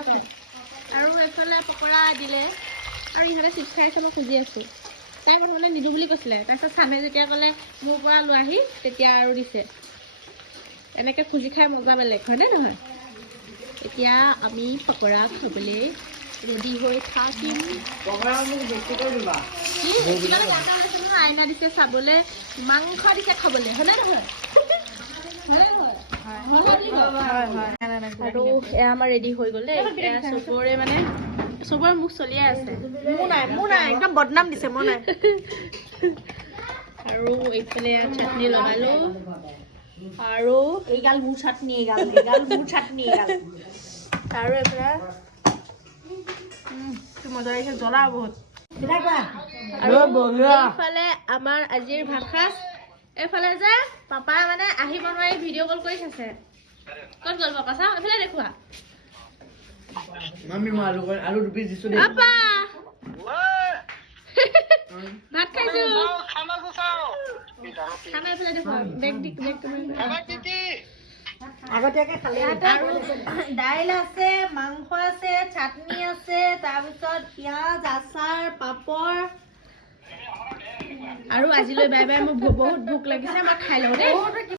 আৰু এফালে পকৰা দিলে আৰু ইহঁতে চিপছ খাই আছে মই খুজি আছোঁ তাই প্ৰথমতে নিদিওঁ বুলি কৈছিলে তাৰপিছত চানে যেতিয়া ক'লে মোৰ পৰা লৈ আহি তেতিয়া আৰু দিছে এনেকৈ খুজি খাই মজা বেলেগ হয়নে নহয় এতিয়া আমি পকৰা খাবলৈ ৰেডি হৈ থাকিম আইনা দিছে চাবলৈ মাংস দিছে খাবলৈ হয়নে নহয় আৰু এয়া আমাৰ ৰেডি হৈ গ'ল দেই চবৰে মানে চবৰে মুখ চলিয়ে আছে মোৰ নাই একদম বদনাম দিছে মোৰ নাই আৰু এইফালে চাটনি লগালো আৰু এইগাল মোৰ চাটনি এগাল মোৰ চাটনি এগাল আৰু এইফালে মজা লাগিছে জ্বলা বহুত আৰু এইফালে আমাৰ আজিৰ ভাত সাজ এইফালে যে পাপা মানে আহিব নোৱাৰি ভিডিঅ' কল কৰি আছে ক'ত গ'ল পাপা চাওঁ এইফালে দেখুৱা মামি মই আলু দুপিচ দিছো দে পাপা ভাত খাইছো খানা এইফালে দেখুৱা বেগ আগতীয়াকে খালে আৰু দাইল আছে মাংস আছে চাটনি আছে তাৰপিছত পিঁয়াজ আচাৰ পাপৰ আৰু আজিলৈ বাই বাই মোৰ বহুত ভোক লাগিছে মই খাই লওঁ দেই